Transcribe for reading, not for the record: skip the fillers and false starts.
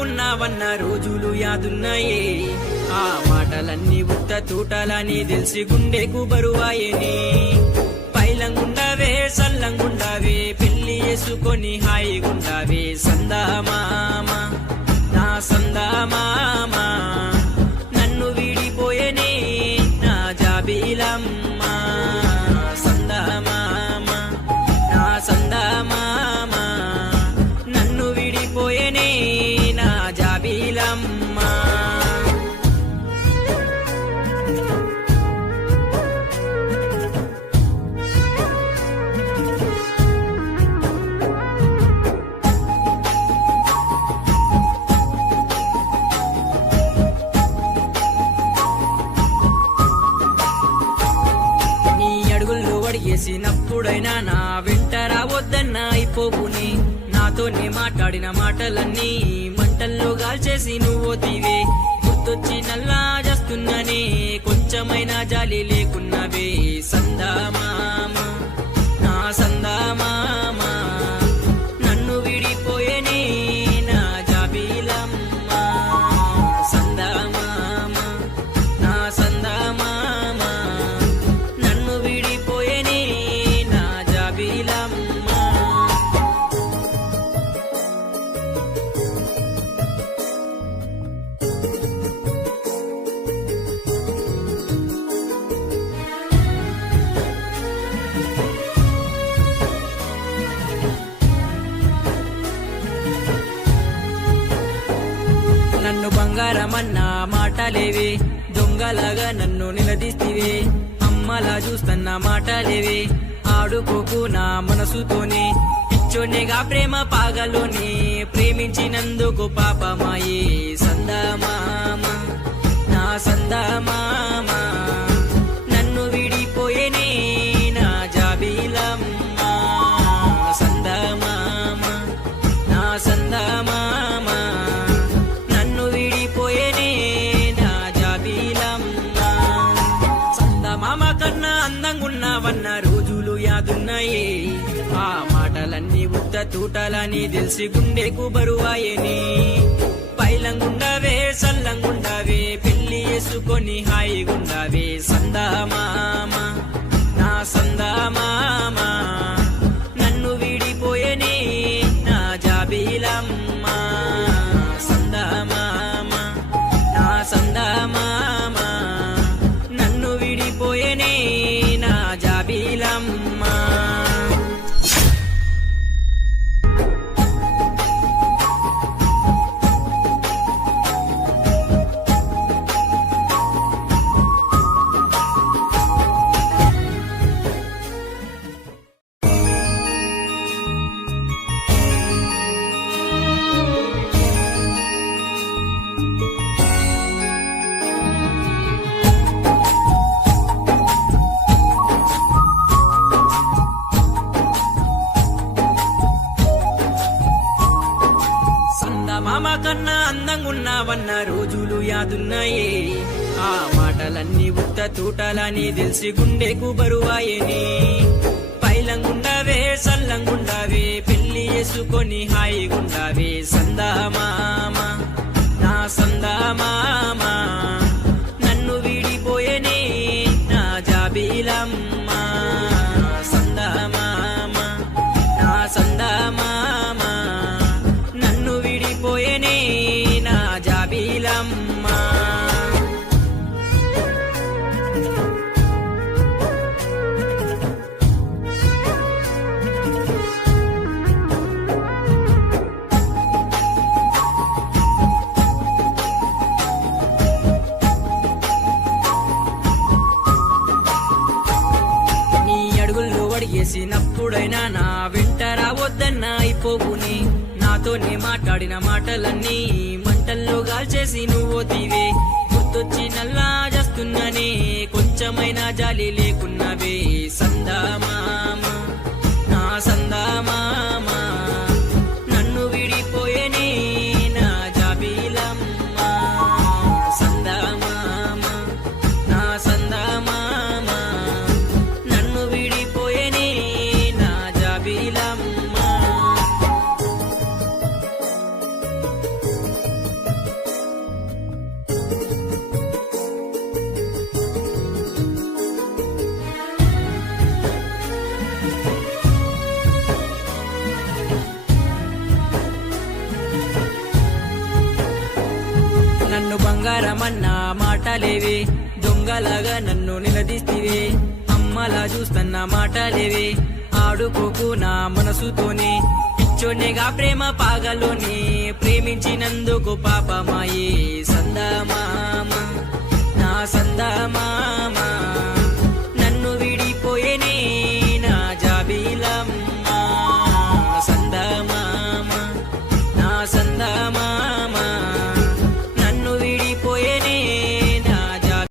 అందంగున్నావన్న రోజులు యాదున్నాయే ఆ మాటలన్నీ ఉత్త తూటాలని తెలిసి గుండెకు బరువాయని పైలంగుండావే సల్లంగుండావే పెళ్లి చేసుకొని హాయిగుండావే సందామామ నా సందామామ నన్ను వీడిపోయేనే నా జాబిలమ్మ సందామామ నా సందామామ నన్ను వీడిపోయేనే నా జాబిలమ్మ అడిగేసినప్పుడైనా నా వెంట రావద్దన్నా అయిపోకుని నాతోనే మాట్లాడిన మాటలన్నీ మంటల్లో గాల్చేసి నువ్వోతివే గుర్తొచ్చి నల్లా చేస్తున్నానే కొంచెమైనా జాలి లేకున్నవే సందామామ నా సందామామ నన్ను విడిపోయేనే నా జాబిలమ్మ సందామామ నా సందామామ నన్ను విడిపోయేనే నా జాబిలమ్మ నన్ను బంగారమన్న మాటలేవే దొంగలాగా నన్ను నిలదీస్తివే అమ్మలా చూస్తున్న మాటలేవే ఆడుకోకు నా మనసుతోనే పిచ్చోనేగా ప్రేమ పాగలోనే ప్రేమించినందుకు పాపమాయే సందామామ నా సందామామ నన్ను విడిపోయేనే నా జాబిలమ్మ సందామామ నా సందామామ నన్ను విడిపోయేనే నా జాబిలమ్మ సందమామ కన్నా అందంగున్నావన్న రోజులు యాదున్నాయే ఆ మాటలన్నీ ఉత్త తూటాలని తెలిసి గుండెకు బరువాయని పైలంగుండావే సల్లంగుండావే పెళ్లి చేసుకొని హాయిగుండావే సందామామ నా సందామామ నన్ను విడిపోయేనే నా జాబిలమ్మ సందామామ నా సందామామ నన్ను విడిపోయేనే నా జాబిలమ్మ మామ కన్నా అందంగున్నావన్న రోజులు యాదున్నాయే ఆ మాటలన్నీ ఉత్త తూటాలని తెలిసి గుండెకు బరువాయని పైలంగుండావే సల్లంగుండావే పెళ్లి చేసుకొని హాయిగుండావే సందామామ నా సందామామ నన్ను విడిపోయేనే నా జాబిలమ్మ సందామామ నా సందామామ నన్ను విడిపోయేనే నా జాబిలమ్మ నీ అడుగుల్లో అడిగేసినప్పుడైనా నా వెంట రావద్దన్నా అయిపోకుని నాతోనే మాట్లాడిన మాటలన్నీ మంటల్లో గాల్చేసి నువ్వోతివే గుర్తొచ్చి నల్లా చేస్తున్నానే కొంచెమైనా జాలి లేకున్నవే సందామామ నా సందామామ నన్ను విడిపోయేనే నా జాబిలమ్మ సందామామ నా సందామామ నన్ను విడిపోయేనే నా జాబిలమ్మ బంగారమన్న మాటలేవే దొంగలాగా నన్ను నిలదీస్తివే అమ్మలా చూస్తున్న మాటలేవే ఆడుకోకు నా మనసుతోనే పిచ్చోనేగా ప్రేమ పాగలోనే ప్రేమించినందుకు పాపమాయే సందమామ నా సందమామ నన్ను విడిపోయేనే నా జాబిలమ్మ సందమామ నా సందమామ